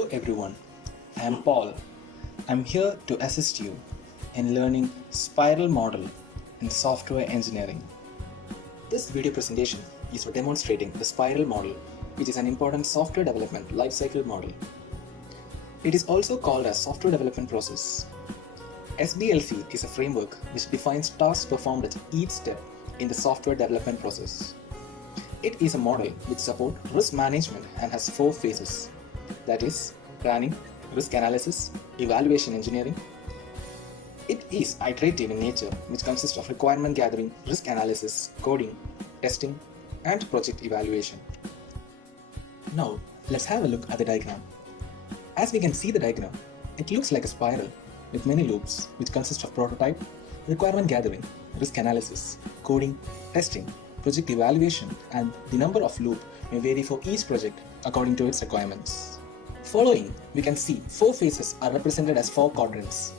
Hello everyone, I am Paul. I am here to assist you in learning spiral model in software engineering. This video presentation is for demonstrating the spiral model, which is an important software development lifecycle model. It is also called as software development process. SDLC is a framework which defines tasks performed at each step in the software development process. It is a model which supports risk management and has 4 phases. That is, planning, risk analysis, evaluation engineering. It is iterative in nature, which consists of requirement gathering, risk analysis, coding, testing, and project evaluation. Now, let's have a look at the diagram. As we can see the diagram, it looks like a spiral with many loops, which consist of prototype, requirement gathering, risk analysis, coding, testing, project evaluation, and the number of loops may vary for each project according to its requirements. Following, we can see 4 phases are represented as 4 quadrants.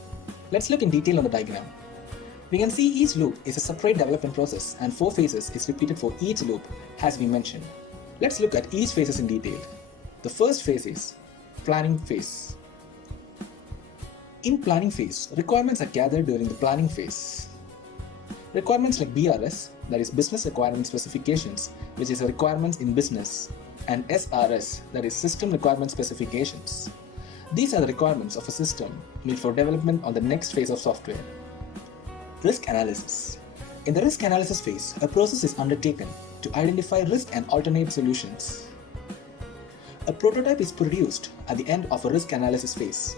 Let's look in detail on the diagram. We can see each loop is a separate development process and 4 phases is repeated for each loop as we mentioned. Let's look at each phases in detail. The first phase is planning phase. In planning phase, requirements are gathered during the planning phase. Requirements like BRS, that is Business Requirement Specifications, which is a requirements in business, and SRS, that is System Requirement Specifications. These are the requirements of a system made for development on the next phase of software. Risk analysis. In the risk analysis phase, a process is undertaken to identify risk and alternate solutions. A prototype is produced at the end of a risk analysis phase.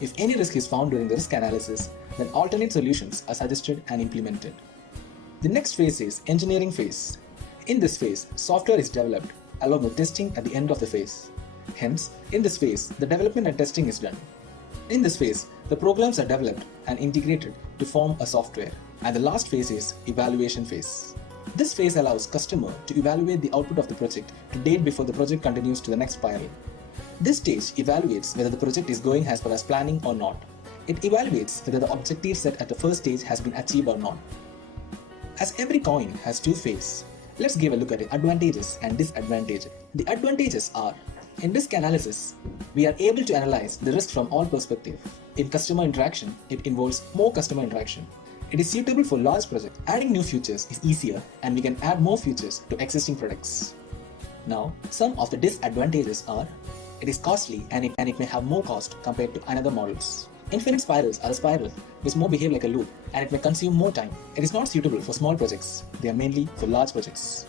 If any risk is found during the risk analysis, then alternate solutions are suggested and implemented. The next phase is engineering phase. In this phase, software is developed along with testing at the end of the phase. Hence, in this phase, the development and testing is done. In this phase, the programs are developed and integrated to form a software. And the last phase is evaluation phase. This phase allows customer to evaluate the output of the project to date before the project continues to the next spiral. This stage evaluates whether the project is going as per as planning or not. It evaluates whether the objective set at the first stage has been achieved or not. As every coin has 2 faces, let's give a look at the advantages and disadvantages. The advantages are, in risk analysis, we are able to analyze the risk from all perspectives. In customer interaction, it involves more customer interaction. It is suitable for large projects. Adding new features is easier and we can add more features to existing products. Now, some of the disadvantages are, it is costly and it may have more cost compared to another models. Infinite spirals are a spiral which more behave like a loop and it may consume more time. It is not suitable for small projects. They are mainly for large projects.